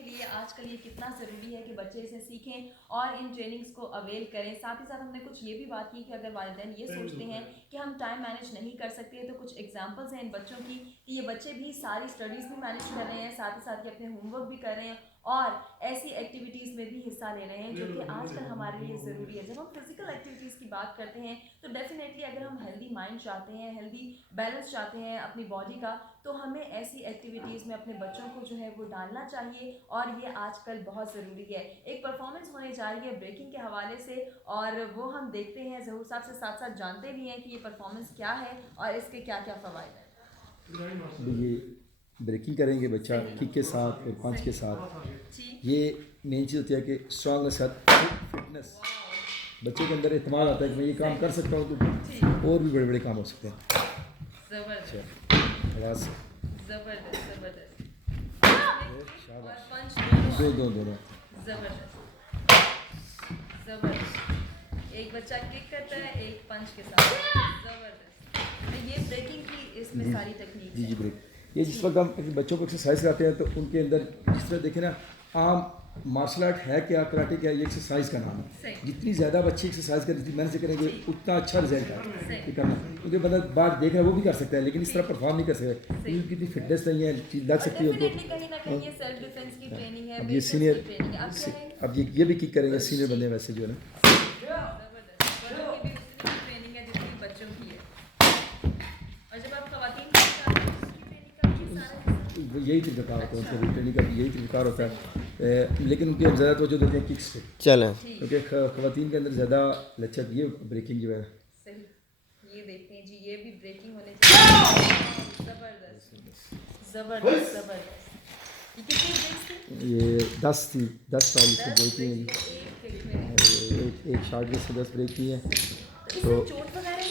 के लिए आजकल ये कितना ज़रूरी है कि बच्चे इसे सीखें और इन ट्रेनिंग्स को अवेल करें। साथ ही साथ हमने कुछ ये भी बात की कि अगर वालिदैन ये सोचते हैं कि हम टाइम मैनेज नहीं कर सकते, तो कुछ एग्जांपल्स हैं इन बच्चों की कि ये बच्चे भी सारी स्टडीज़ भी मैनेज कर रहे हैं, साथ ही साथ ये अपने होमवर्क भी कर रहे हैं और ऐसी एक्टिविटीज़ में भी हिस्सा ले रहे हैं जो कि आजकल हमारे लिए ज़रूरी है। जब हम फिजिकल एक्टिविटीज़ की बात करते हैं तो डेफिनेटली अगर हम हेल्दी माइंड चाहते हैं, हेल्दी बैलेंस चाहते हैं अपनी बॉडी का, तो हमें ऐसी एक्टिविटीज़ में अपने बच्चों को जो है वो डालना चाहिए और ये आजकल बहुत ज़रूरी है। एक परफॉर्मेंस होने जा रही है ब्रेकिंग के हवाले से और वो हम देखते हैं, ज़हूर साहब से साथ साथ जानते भी हैं कि ये परफॉर्मेंस क्या है और इसके क्या क्या फ़वाइद हैं। ये ब्रेकिंग करेंगे बच्चा किक के साथ और पंच के साथ, ये मेन चीज़ होती है कि स्ट्रॉन्ग के साथ फिटनेस, बच्चे के अंदर इत्मीनान आता है कि मैं ये काम कर सकता हूँ, तो और भी बड़े बड़े काम हो सकते हैं। ज़बरदस्त ज़बरदस्त ज़बरदस्त और पंच दोनों ज़बरदस्त ज़बरदस्त। एक बच्चा किक करता है, एक पंच के साथ, ज़बरदस्त। तो ये ब्रेकिंग की इसमें सारी टेक्निक जी ब्रेक। ये जिस वक्त हम बच्चों को एक्सरसाइज कराते हैं तो उनके अंदर जिस तरह देखें ना, आम मार्शल आर्ट है क्या, कराटे क्या, ये एक्सरसाइज का नाम है। जितनी ज़्यादा बच्चे एक्सरसाइज करें, जितनी मेहनत से करेंगे, उतना अच्छा रिजल्ट है ये करना। क्योंकि बंदा बाहर देख रहा है वो भी कर सकता है, लेकिन इस तरह परफॉर्म नहीं कर सकता क्योंकि कितनी फिटनेस नहीं है, चीज़ लग सकती है उनको। अब ये सीनियर, अब ये भी किक करेंगे सीनियर बंदे वैसे जो है ना। यही तरीक़ाकार होता है उनके ट्रेनिंग का, यही तरीक़ाकार होता है, लेकिन उनकी हम ज़्यादा तवज्जो देते हैं किक्स पे। चलें, क्योंकि ख़वातीन के अंदर ज़्यादा लचक, ये ब्रेकिंग जो है सही। ये देखते हैं जी, ये भी ब्रेकिंग होने चाहिए। ज़बरदस्त ज़बरदस्त ज़बरदस्त। ये कितनी ब्रेक्स थी? ये 10 थी, 10 साल इसको ब्रेक की है। एक शॉर्ट से 10 ब्रेक की है। तो इसमें चोट वगैरह